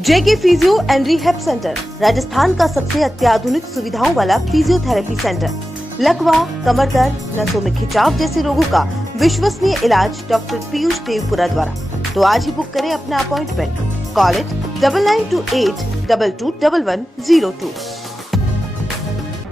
JK physio and rehab centre Rajasthan का सबसे अत्याधुनिक सुविधाओं वाला फिजियोथेरेपी सेंटर। लकवा, कमर दर्द, नसों में खिंचाव जैसे रोगों का विश्वसनीय इलाज डॉक्टर पीयूष देवपुरा द्वारा। तो आज ही बुक करें अपना अपॉइंटमेंट। Call it 9928221102।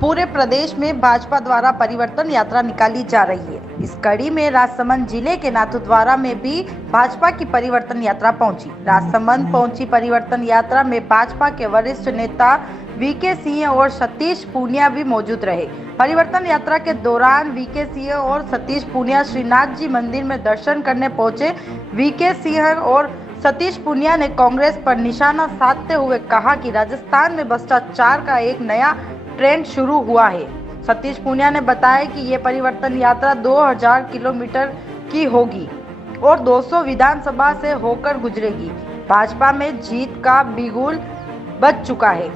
पूरे प्रदेश में भाजपा द्वारा परिवर्तन यात्रा निकाली जा रही है। इस कड़ी में राजसमंद जिले के नाथद्वारा में भी भाजपा की परिवर्तन यात्रा पहुंची। राजसमंद पहुंची परिवर्तन यात्रा में भाजपा के वरिष्ठ नेता वीके सिंह और सतीश पूनिया भी मौजूद रहे। परिवर्तन यात्रा के दौरान वीके सिंह और सतीश पूनिया श्रीनाथ जी मंदिर में दर्शन करने पहुंचे। वीके सिंह और सतीश पूनिया ने कांग्रेस पर निशाना साधते हुए कहा कि राजस्थान में भ्रष्टाचार का एक नया ट्रेंड शुरू हुआ है। सतीश पूनिया ने बताया कि ये परिवर्तन यात्रा 2000 किलोमीटर की होगी और 200 विधानसभा से होकर गुजरेगी। भाजपा में जीत का बिगुल बज चुका है।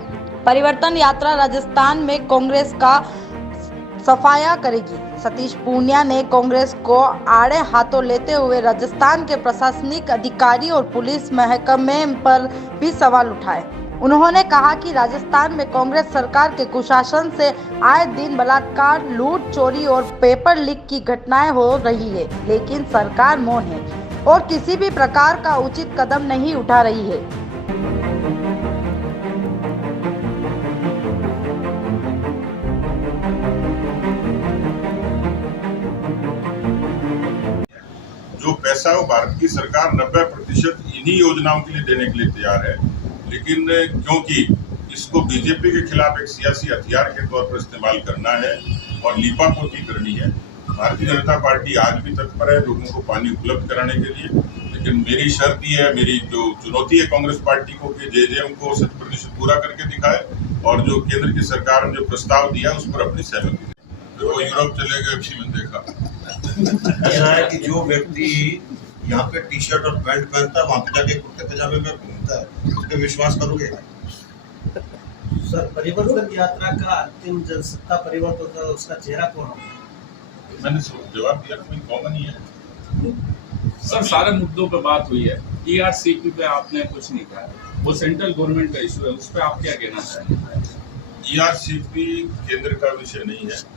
परिवर्तन यात्रा राजस्थान में कांग्रेस का सफाया करेगी। सतीश पूनिया ने कांग्रेस को आड़े हाथों लेते हुए राजस्थान के प्रशासनिक अधिकारी और पुलिस महकमे पर भी सवाल उठाए। उन्होंने कहा कि राजस्थान में कांग्रेस सरकार के कुशासन से आए दिन बलात्कार, लूट, चोरी और पेपर लीक की घटनाएं हो रही है, लेकिन सरकार मौन है और किसी भी प्रकार का उचित कदम नहीं उठा रही है। जो पैसा वो भारत की सरकार 90% इन्हीं योजनाओं के लिए देने के लिए तैयार है, लेकिन क्योंकि इसको बीजेपी के खिलाफ एक सियासी हथियार के तौर पर इस्तेमाल करना है और लीपापोती करनी है। भारतीय जनता पार्टी आज भी तत्पर है लोगों को पानी उपलब्ध कराने के लिए, लेकिन मेरी शर्त ये है, मेरी जो चुनौती है कांग्रेस पार्टी को कि जेजेएम को 100% पूरा करके दिखाए और जो केंद्र की सरकार ने जो प्रस्ताव दिया उस पर अपनी सहमति दे। तो वो यूरोप चले गए, इसी में देखा ऐसा है कि जो व्यक्ति यहाँ पे टी शर्ट और पैंट पहनता है वहाँ पे जाके कुर्ते पजामे में घूमता है, उस पर विश्वास करोगे? सर, परिवर्तन यात्रा का अंतिम जब सत्ता परिवर्तन होता है उसका चेहरा कौन होगा? मैंने जवाब दिया कोई कॉमन ही है। सर, सारे मुद्दों पे बात हुई है। ERCP पे आपने कुछ नहीं कहा, वो सेंट्रल गवर्नमेंट का इशू है, उस पर आप क्या कहना चाहेंगे? ERCP केंद्र का विषय नहीं है,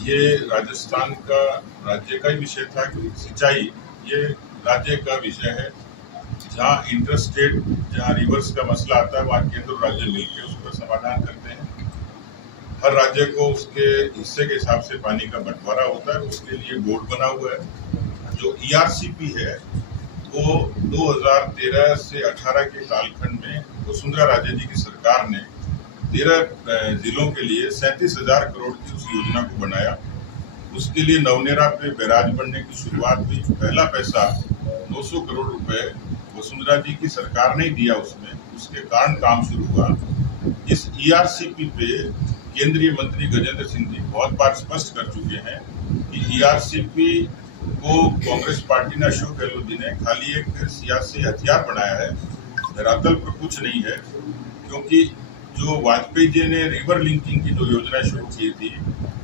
ये राजस्थान का राज्य का ही विषय था कि सिंचाई ये राज्य का विषय है। जहाँ इंटरस्टेट, जहाँ रिवर्स का मसला आता है वहाँ केंद्र और राज्य मिलकर उसका समाधान करते हैं। हर राज्य को उसके हिस्से के हिसाब से पानी का बंटवारा होता है, उसके लिए बोर्ड बना हुआ है। जो ERCP है वो 2013 से 18 के कालखंड में वसुंधरा राजे जी की सरकार ने 13 जिलों के लिए 37,000 करोड़ की उस योजना को बनाया। उसके लिए नवनेरा पे बैराज बनने की शुरुआत हुई। पहला पैसा 900 करोड़ रुपए वसुंधरा जी की सरकार ने दिया उसमें, उसके कारण काम शुरू हुआ। इस ERCP पे केंद्रीय मंत्री गजेंद्र सिंह जी बहुत बार स्पष्ट कर चुके हैं कि ERCP को कांग्रेस पार्टी ने, अशोक गहलोत जी ने खाली एक सियासी हथियार बनाया है, धरातल पर कुछ नहीं है। क्योंकि जो वाजपेयी जी ने रिवर लिंकिंग की जो योजना शुरू की थी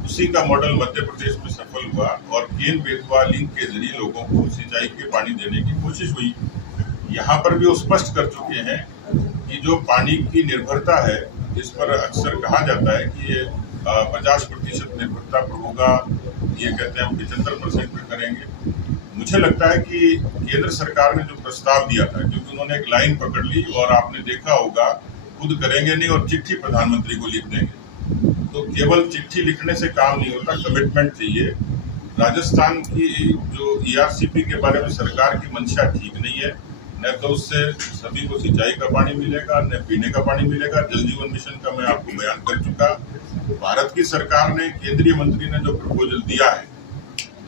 उसी का मॉडल मध्य प्रदेश में सफल हुआ और केन बेतवा लिंक के जरिए लोगों को सिंचाई के पानी देने की कोशिश हुई। यहाँ पर भी वो स्पष्ट कर चुके हैं कि जो पानी की निर्भरता है, जिस पर अक्सर कहा जाता है कि ये 50% निर्भरता पर होगा, ये कहते हैं हम 75% पर करेंगे। मुझे लगता है कि केंद्र सरकार ने जो प्रस्ताव दिया था, क्योंकि उन्होंने एक लाइन पकड़ ली और आपने देखा होगा खुद करेंगे नहीं और चिट्ठी प्रधानमंत्री को लिख देंगे। तो केवल चिट्ठी लिखने से काम नहीं होता, कमिटमेंट चाहिए। राजस्थान की जो ERCP के बारे में सरकार की मंशा ठीक नहीं है, न तो उससे सभी को सिंचाई का पानी मिलेगा, न पीने का पानी मिलेगा। जल जीवन मिशन का मैं आपको बयान कर चुका। भारत की सरकार ने, केंद्रीय मंत्री ने जो प्रपोजल दिया है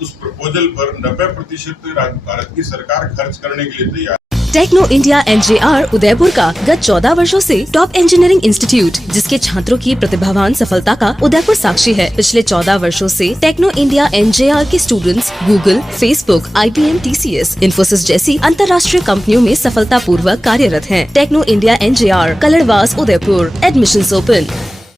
उस प्रपोजल पर 90% भारत की सरकार खर्च करने के लिए तैयार। टेक्नो इंडिया NJR उदयपुर का गत 14 वर्षों से टॉप इंजीनियरिंग इंस्टीट्यूट, जिसके छात्रों की प्रतिभावान सफलता का उदयपुर साक्षी है। पिछले 14 वर्षों से टेक्नो इंडिया NJR के students Google, Facebook, IBM, TCS, Infosys जैसी अंतर्राष्ट्रीय कंपनियों में सफलता पूर्वक कार्यरत हैं। Techno India NJR, Kaladwas, Udaipur. Admissions open.